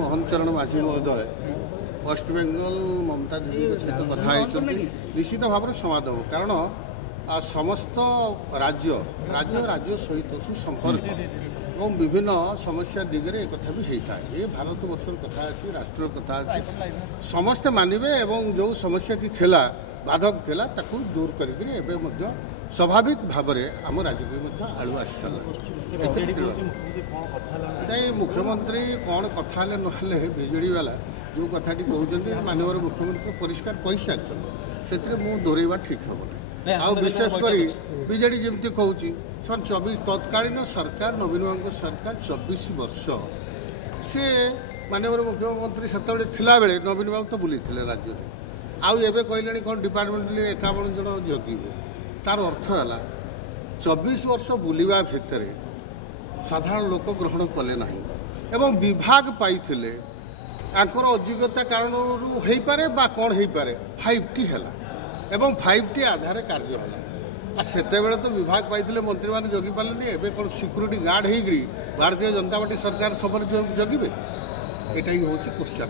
मोहन चरण माझी महोदय वेस्ट बेंगल ममता दीदी सहित कथा निश्चित भाव में समाधान कारण समस्त राज्य राज्य राज्य सहित सुसंपर्क और विभिन्न समस्या दिगरे एक कथा भी होता है। ये भारत वर्षर कथा अच्छी राष्ट्र कथा अच्छी समस्ते मानवे और जो समस्या थिला बाधक थिला ताकू दूर करके स्वाभाविक भाव में आम राज्य को आलु आसाला नहीं मुख्यमंत्री कौन कथा ना विजेडी वाला जो कथाटी कहते मानवर मुख्यमंत्री परिष्कार कही सारी से दोहरवा ठीक हम ना आ विशेषकर विजेडी जमी कहूँ 24 तत्कालीन सरकार नवीन बाबू सरकार 24 वर्ष सी मानवर मुख्यमंत्री से बेले नवीन बाबू तो बुली राज्य में आउ कहले कौन डिपार्टमेंट 51 जन जगिबे तार अर्थ है 24 वर्ष बुलवा भितर साधारण लोक ग्रहण कले ना एवं विभाग पाइथिले आंकर अयोग्यता कारण हो पारे बा कौन हो पारे 5T है एवं 5T आधार कार्य है सेते बेले तो विभाग पाइथिले मंत्री माने जगी पारे एवं कौन सिक्यूरीटी गार्ड होगी भारतीय जनता पार्टी सरकार सब जगिबे एटा ही हूँ क्वेश्चन।